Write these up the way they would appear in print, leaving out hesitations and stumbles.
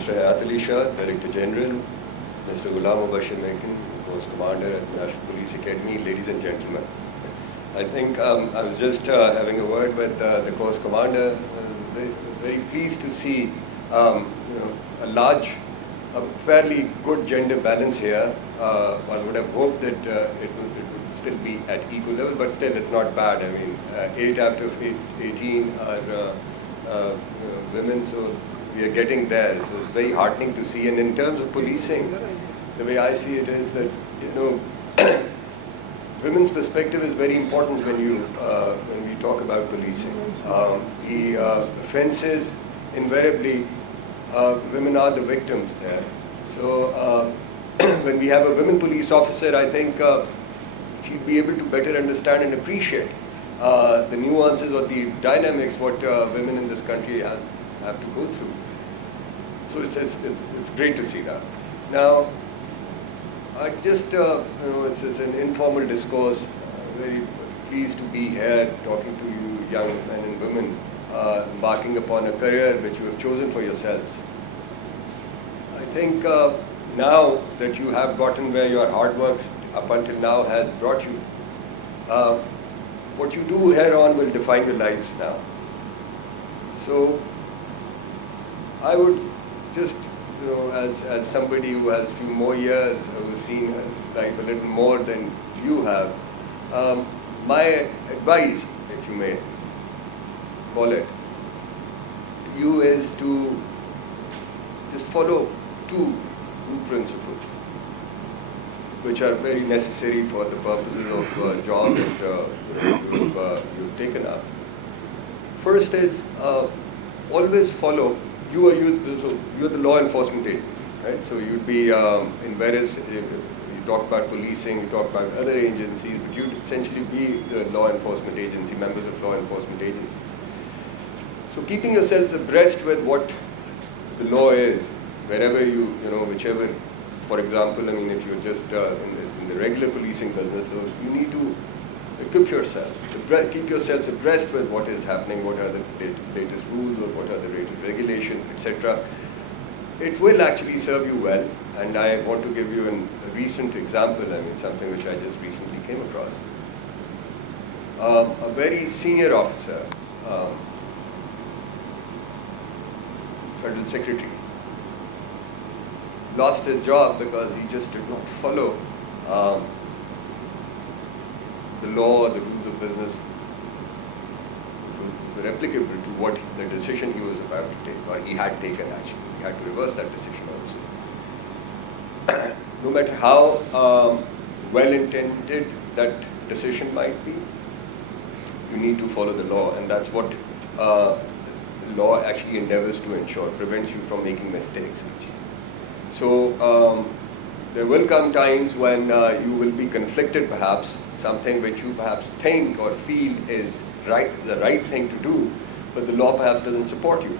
Mr. Hayat Ali Shah, Director General, Mr. Ghulam Mubashir Mekin, Post Commander at National Police Academy, ladies and gentlemen. I think I was just having a word with the Course Commander. Very pleased to see a fairly good gender balance here. One would have hoped that it would still be at equal level, but still it's not bad. I mean, 8 out of 18 are women, so we are getting there. So it's very heartening to see. And in terms of policing, the way I see it is that, women's perspective is very important when we talk about policing. The offences, invariably, women are the victims there. So when we have a women police officer, I think she'd be able to better understand and appreciate the nuances or the dynamics what women in this country have to go through. So it's great to see that. Now, I just, it's an informal discourse. Very pleased to be here talking to you, young men and women, embarking upon a career which you have chosen for yourselves. I think now that you have gotten where your hard work up until now has brought you, what you do here on will define your lives now. So I would just, as somebody who has a few more years, who's seen life a little more than you have, my advice, if you may call it, to you is to just follow two principles, which are very necessary for the purposes of job that you've taken up. First is always follow. You're the law enforcement agency, right? So you'd be in various. You talk about policing, you talk about other agencies, but you'd essentially be the law enforcement agency, members of law enforcement agencies. So keeping yourselves abreast with what the law is, wherever whichever, for example, I mean, if you're just in the regular policing business, so you need to equip yourself, keep yourselves abreast with what is happening, what are the latest rules, or what are the latest regulations, etc. It will actually serve you well, and I want to give you a recent example, I mean, something which I just recently came across. A very senior officer, Federal Secretary, lost his job because he just did not follow the law, the rules of business, which was replicable to what the decision he was about to take, or he had taken actually. He had to reverse that decision also. No matter how well-intended that decision might be, you need to follow the law, and that's what law actually endeavors to ensure, prevents you from making mistakes actually. So there will come times when you will be conflicted perhaps, something which you perhaps think or feel is the right thing to do, but the law perhaps doesn't support you.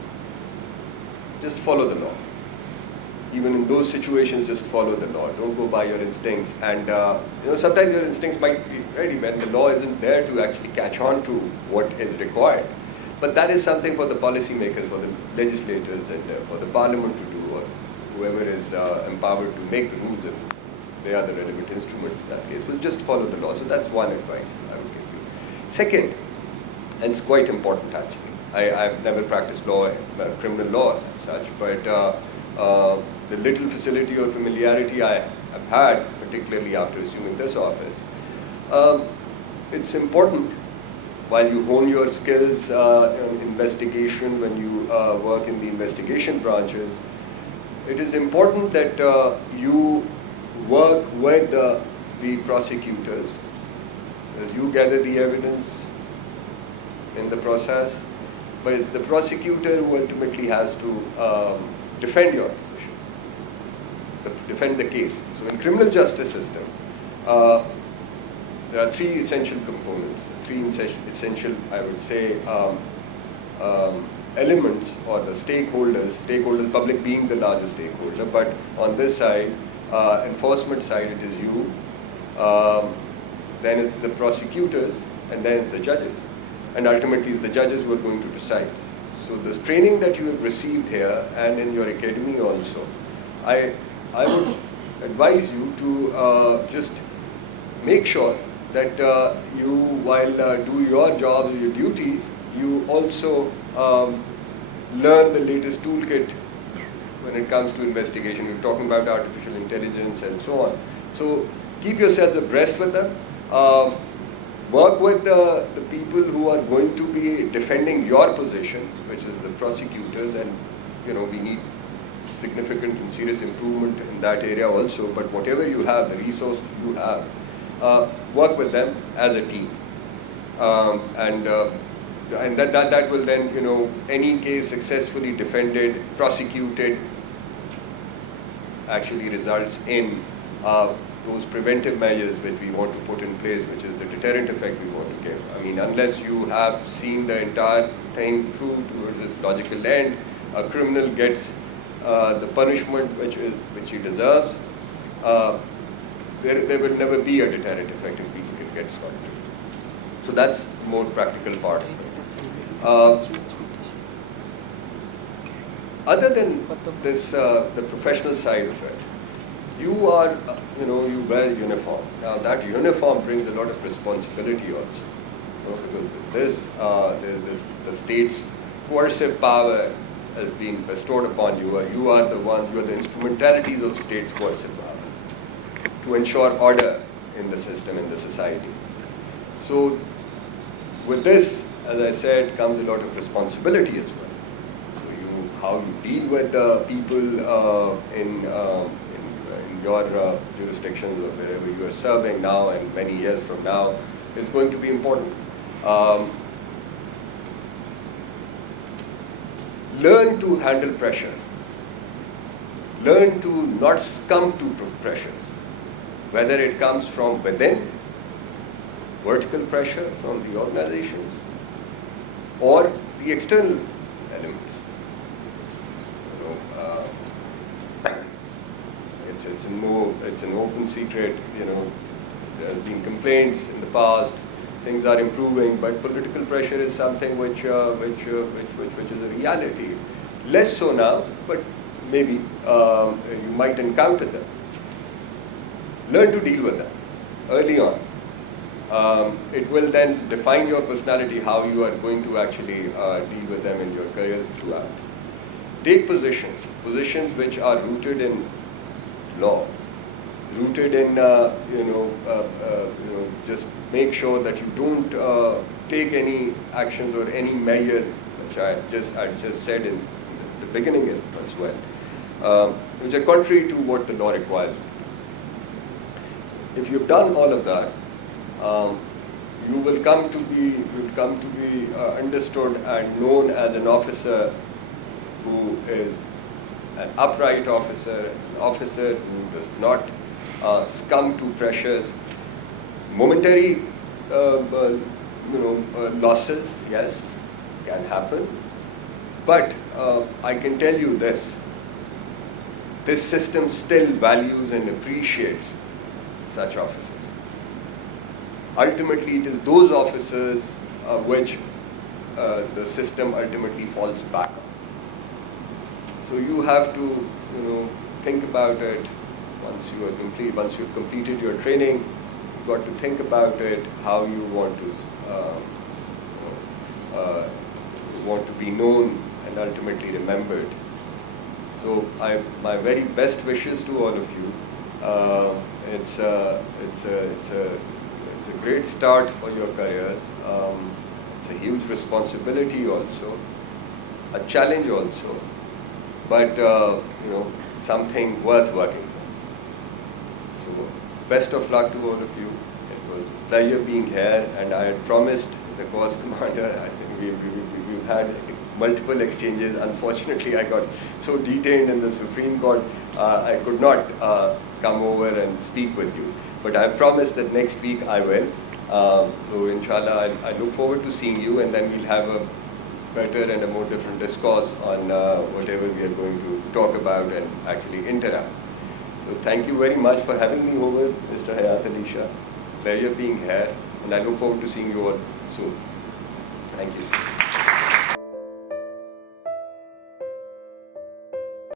Just follow the law. Even in those situations, just follow the law. Don't go by your instincts. And sometimes your instincts might be ready when the law isn't there to actually catch on to what is required. But that is something for the policymakers, for the legislators, and for the parliament to do, or whoever is empowered to make the rules, if they are the relevant instruments in that case. But just follow the law. So that's one advice I would give you. Second, and it's quite important actually, I've never practiced law, criminal law as such, but the little facility or familiarity I have had, particularly after assuming this office, it's important while you hone your skills in investigation, when you work in the investigation branches, it is important that you work with the prosecutors, as you gather the evidence in the process, but it's the prosecutor who ultimately has to defend your position, defend the case. So in criminal justice system, there are three essential components, three essential, I would say, elements, or the stakeholders, public being the largest stakeholder, but on this side, enforcement side, it is you, then it's the prosecutors, and then it's the judges. And ultimately it's the judges who are going to decide. So this training that you have received here and in your academy also, I would advise you to just make sure that you, while do your job, your duties, you also learn the latest toolkit when it comes to investigation. We're talking about artificial intelligence and so on. So keep yourselves abreast with them. Work with the people who are going to be defending your position, which is the prosecutors, and we need significant and serious improvement in that area also. But whatever you have, the resources you have, work with them as a team, and that will then, any case successfully defended, prosecuted, actually results in those preventive measures which we want to put in place, which is the deterrent effect we want to give. I mean, unless you have seen the entire thing through towards its logical end, a criminal gets the punishment which he deserves, there will never be a deterrent effect if people can get scot-free. So that's the more practical part of it. Other than this, the professional side of it, you are, you wear uniform. Now that uniform brings a lot of responsibility also. Because with this, the state's coercive power has been bestowed upon you, or you are the instrumentalities of state's coercive power to ensure order in the system, in the society. So with this, as I said, comes a lot of responsibility as well. So how you deal with the people in your jurisdictions or wherever you are serving now and many years from now is going to be important. Learn to handle pressure. Learn to not succumb to pressures, whether it comes from within, vertical pressure from the organizations, or the external elements. It's an open secret. There have been complaints in the past. Things are improving, but political pressure is something which is a reality. Less so now, but maybe you might encounter them. Learn to deal with them early on. It will then define your personality, how you are going to actually deal with them in your careers throughout. Take positions which are rooted in law, rooted in just make sure that you don't take any actions or any measures, which I just said in the beginning as well, which are contrary to what the law requires. If you've done all of that, you will come to be understood and known as an officer who is an upright officer, an officer who does not succumb to pressures. Momentary losses, yes, can happen, but I can tell you this system still values and appreciates such officers. Ultimately, it is those officers which the system ultimately falls back on. So you have to, think about it. Once you've completed your training, you've got to think about it, how you want to be known and ultimately remembered. So my very best wishes to all of you. It's a great start for your careers. It's a huge responsibility also, a challenge also, but something worth working for. So best of luck to all of you. It was a pleasure being here, and I had promised the course commander. I think we've had multiple exchanges. Unfortunately, I got so detained in the Supreme Court, I could not come over and speak with you. But I promise that next week I will. So inshallah, I look forward to seeing you, and then we'll have a better and a more different discourse on whatever we are going to talk about and actually interact. So thank you very much for having me over, Mr. Hayat Ali Shah. Pleasure being here, and I look forward to seeing you all soon. Thank you.